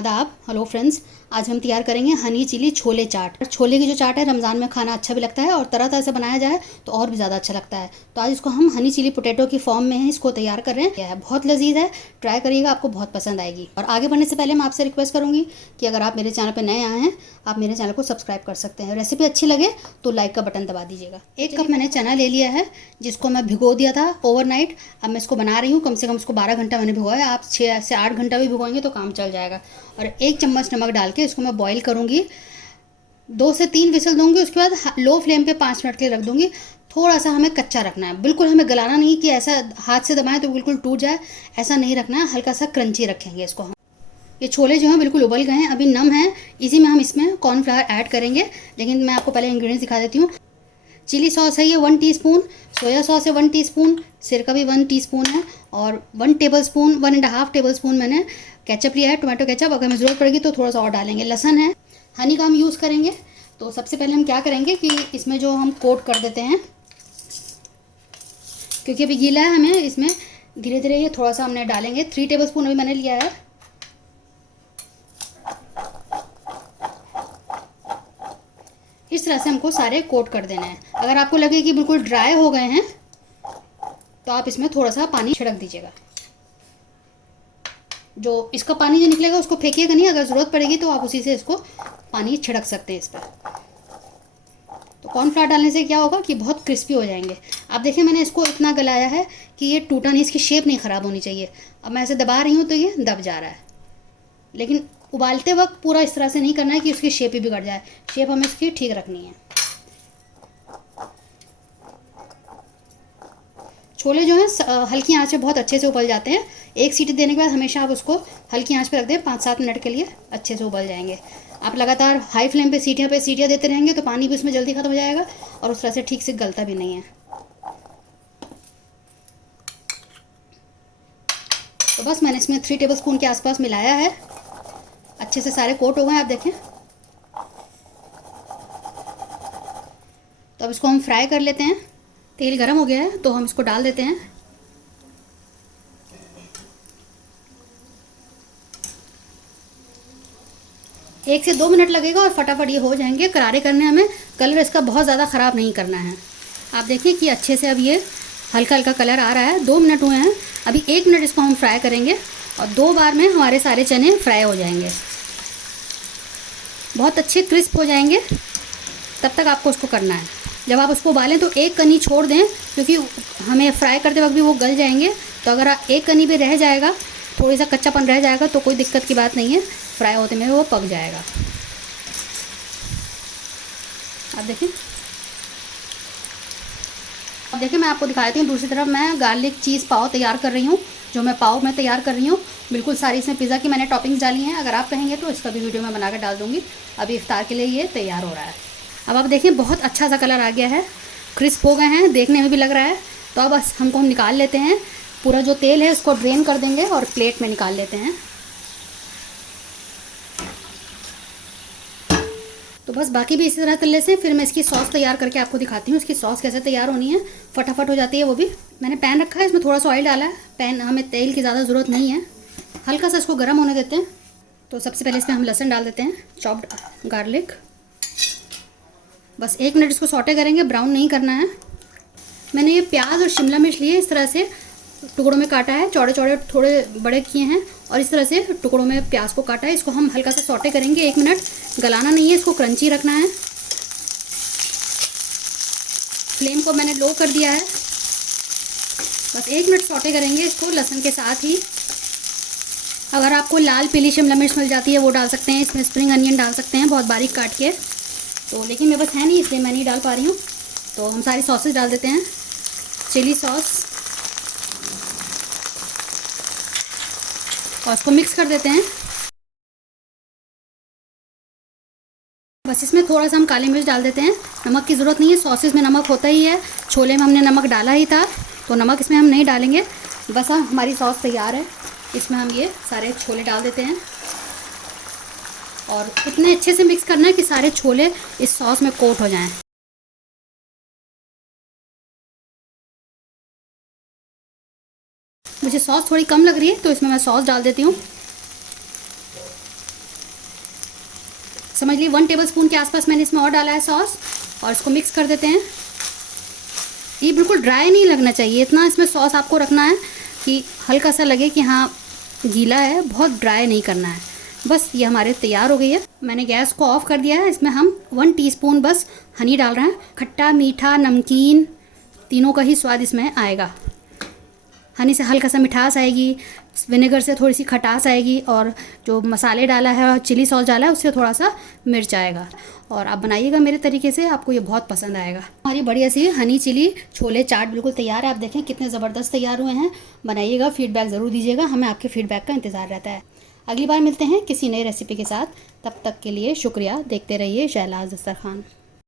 आदाब। Hello friends, आज हम तैयार करेंगे हनी चिली छोले चाट। छोले की जो चाट है रमज़ान में खाना अच्छा भी लगता है और तरह तरह से बनाया जाए तो और भी ज़्यादा अच्छा लगता है। तो आज इसको हम हनी चिली पोटैटो की फॉर्म में इसको तैयार कर रहे हैं। है बहुत लजीज है, ट्राई करिएगा, आपको बहुत पसंद आएगी। और आगे बढ़ने से पहले मैं आपसे रिक्वेस्ट करूँगी कि अगर आप मेरे चैनल पर नए आए हैं, आप मेरे चैनल को सब्सक्राइब कर सकते हैं। रेसिपी अच्छी लगे तो लाइक का बटन दबा दीजिएगा। 1 कप मैंने चना ले लिया है जिसको मैं भिगो दिया था ओवरनाइट। अब मैं इसको बना रही हूँ, कम से कम इसको 12 घंटा मैंने भिगोया। आप 6 से 8 घंटा भी भिगोएंगे तो काम चल जाएगा। और 1 चम्मच नमक डाल के इसको मैं बॉईल करूँगी। 2 से 3 विसल दूंगी, उसके बाद लो फ्लेम पे 5 मिनट के लिए रख दूंगी। थोड़ा सा हमें कच्चा रखना है, बिल्कुल हमें गलाना नहीं कि ऐसा हाथ से दबाएं तो बिल्कुल टूट जाए, ऐसा नहीं रखना है। हल्का सा क्रंची रखेंगे इसको हम। ये छोले जो हैं बिल्कुल उबल गए हैं, अभी नम हैं। इसी में हम इसमें कॉर्नफ्लावर ऐड करेंगे, लेकिन मैं आपको पहले इंग्रेडिएंट्स दिखा देती हूँ। चिली सॉस है ये 1 टीस्पून, सोया सॉस है 1 टीस्पून, सिरका भी 1 टीस्पून है, और 1 टेबलस्पून 1.5 टेबलस्पून मैंने केचप लिया है, टोमेटो केचप। अगर हमें ज़रूरत पड़ेगी तो थोड़ा सा और डालेंगे। लहसुन है, हनी का हम यूज़ करेंगे। तो सबसे पहले हम क्या करेंगे कि इसमें जो हम कोट कर देते हैं, क्योंकि अभी गीला है, हमें इसमें धीरे धीरे ये थोड़ा सा हमने डालेंगे। 3 टेबलस्पून अभी मैंने लिया है। इस तरह से हमको सारे कोट कर देना है। अगर आपको लगे कि बिल्कुल ड्राई हो गए हैं तो आप इसमें थोड़ा सा पानी छिड़क दीजिएगा। जो इसका पानी जो निकलेगा उसको फेंकिएगा नहीं, अगर ज़रूरत पड़ेगी तो आप उसी से इसको पानी छिड़क सकते हैं इस पर। तो कॉर्नफ्लावर डालने से क्या होगा कि बहुत क्रिस्पी हो जाएंगे। आप देखिए मैंने इसको इतना गलाया है कि ये टूटा नहीं, इसकी शेप नहीं ख़राब होनी चाहिए। अब मैं ऐसे दबा रही हूँ तो ये दब जा रहा है, लेकिन उबालते वक्त पूरा इस तरह से नहीं करना है कि उसकी शेप ही बिगड़ जाए। शेप हमें इसकी ठीक रखनी है। छोले जो हैं हल्की आंच पे बहुत अच्छे से उबल जाते हैं। 1 सीटी देने के बाद हमेशा आप उसको हल्की आंच पे रख दें, 5-7 मिनट के लिए अच्छे से उबल जाएंगे। आप लगातार हाई फ्लेम पे सीटियाँ देते रहेंगे तो पानी भी उसमें जल्दी ख़त्म हो जाएगा और उस तरह से ठीक से गलता भी नहीं है। तो बस मैंने इसमें 3 टेबलस्पून के आसपास मिलाया है। अच्छे से सारे कोट हो गए, आप देखें। तो अब इसको हम फ्राई कर लेते हैं। तेल गरम हो गया है तो हम इसको डाल देते हैं। एक से 2 मिनट लगेगा और फटाफट ये हो जाएंगे। करारे करने हमें, कलर इसका बहुत ज़्यादा ख़राब नहीं करना है। आप देखिए कि अच्छे से अब ये हल्का हल्का कलर आ रहा है। 2 मिनट हुए हैं, अभी 1 मिनट इसको हम फ्राई करेंगे और 2 बार में हमारे सारे चने फ्राई हो जाएंगे, बहुत अच्छे क्रिस्प हो जाएंगे। तब तक आपको उसको करना है। जब आप उसको उबालें तो एक कनी छोड़ दें, क्योंकि हमें फ्राई करते वक्त भी वो गल जाएंगे। तो अगर एक कनी भी रह जाएगा, थोड़ी सा कच्चापन रह जाएगा तो कोई दिक्कत की बात नहीं है, फ्राई होते में वो पक जाएगा। अब देखिए, मैं आपको दिखाती हूँ। दूसरी तरफ मैं गार्लिक चीज़ पाव तैयार कर रही हूँ। जो मैं पाव में तैयार कर रही हूँ बिल्कुल सारी इसमें पिज़्ज़ा की मैंने टॉपिंग्स डाली हैं। अगर आप कहेंगे तो इसका भी वीडियो मैं बनाकर डाल दूँगी। अभी इफ्तार के लिए ये तैयार हो रहा है। अब आप देखिए बहुत अच्छा सा कलर आ गया है, क्रिस्प हो गए हैं, देखने में भी लग रहा है। तो अब बस हम निकाल लेते हैं। पूरा जो तेल है उसको ड्रेन कर देंगे और प्लेट में निकाल लेते हैं। तो बस बाकी भी इसी तरह तलने से फिर मैं इसकी सॉस तैयार करके आपको दिखाती हूँ। इसकी सॉस कैसे तैयार होनी है, फटाफट हो जाती है वो भी। मैंने पैन रखा है, इसमें थोड़ा सा ऑयल डाला है। पैन, हमें तेल की ज़्यादा ज़रूरत नहीं है, हल्का सा इसको गर्म होने देते हैं। तो सबसे पहले इसमें हम लहसुन डाल देते हैं, चॉप्ड गार्लिक। बस 1 मिनट इसको सौटे करेंगे, ब्राउन नहीं करना है। मैंने ये प्याज और शिमला मिर्च लिए, इस तरह से टुकड़ों में काटा है, चौड़े चौड़े थोड़े बड़े किए हैं और इस तरह से टुकड़ों में प्याज को काटा है। इसको हम हल्का सा सौटे करेंगे 1 मिनट। गलाना नहीं है, इसको क्रंची रखना है। फ्लेम को मैंने लो कर दिया है। बस 1 मिनट सौटे करेंगे इसको लहसुन के साथ ही। अगर आपको लाल पीली शिमला मिर्च मिल जाती है वो डाल सकते हैं। इसमें स्प्रिंग अनियन डाल सकते हैं बहुत बारीक काट के, तो लेकिन मेरे पास है नहीं इसलिए मैं नहीं डाल पा रही हूँ। तो हम सारी सॉसेस डाल देते हैं। चिली सॉस, और इसको मिक्स कर देते हैं। बस इसमें थोड़ा सा हम काली मिर्च डाल देते हैं। नमक की ज़रूरत नहीं है, सॉसेस में नमक होता ही है, छोले में हमने नमक डाला ही था तो नमक इसमें हम नहीं डालेंगे। बस हमारी सॉस तैयार है। इसमें हम ये सारे छोले डाल देते हैं और इतने अच्छे से मिक्स करना है कि सारे छोले इस सॉस में कोट हो जाएं। मुझे सॉस थोड़ी कम लग रही है तो इसमें मैं सॉस डाल देती हूँ। समझ लीजिए 1 टेबलस्पून के आसपास मैंने इसमें और डाला है सॉस, और इसको मिक्स कर देते हैं। ये बिल्कुल ड्राई नहीं लगना चाहिए, इतना इसमें सॉस आपको रखना है कि हल्का सा लगे कि हाँ गीला है, बहुत ड्राई नहीं करना है। बस ये हमारे तैयार हो गई है। मैंने गैस को ऑफ कर दिया है। इसमें हम 1 टीस्पून बस हनी डाल रहे हैं। खट्टा, मीठा, नमकीन तीनों का ही स्वाद इसमें आएगा। हनी से हल्का सा मिठास आएगी, विनेगर से थोड़ी सी खटास आएगी, और जो मसाले डाला है और चिली सॉस डाला है उससे थोड़ा सा मिर्च आएगा। और आप बनाइएगा मेरे तरीके से, आपको ये बहुत पसंद आएगा। हमारी बढ़िया सी हनी चिली छोले चाट बिल्कुल तैयार है। आप देखें कितने ज़बरदस्त तैयार हुए हैं। बनाइएगा, फीडबैक ज़रूर दीजिएगा, हमें आपके फीडबैक का इंतज़ार रहता है। अगली बार मिलते हैं किसी नई रेसिपी के साथ, तब तक के लिए शुक्रिया। देखते रहिए शहलाज दस्तरखान।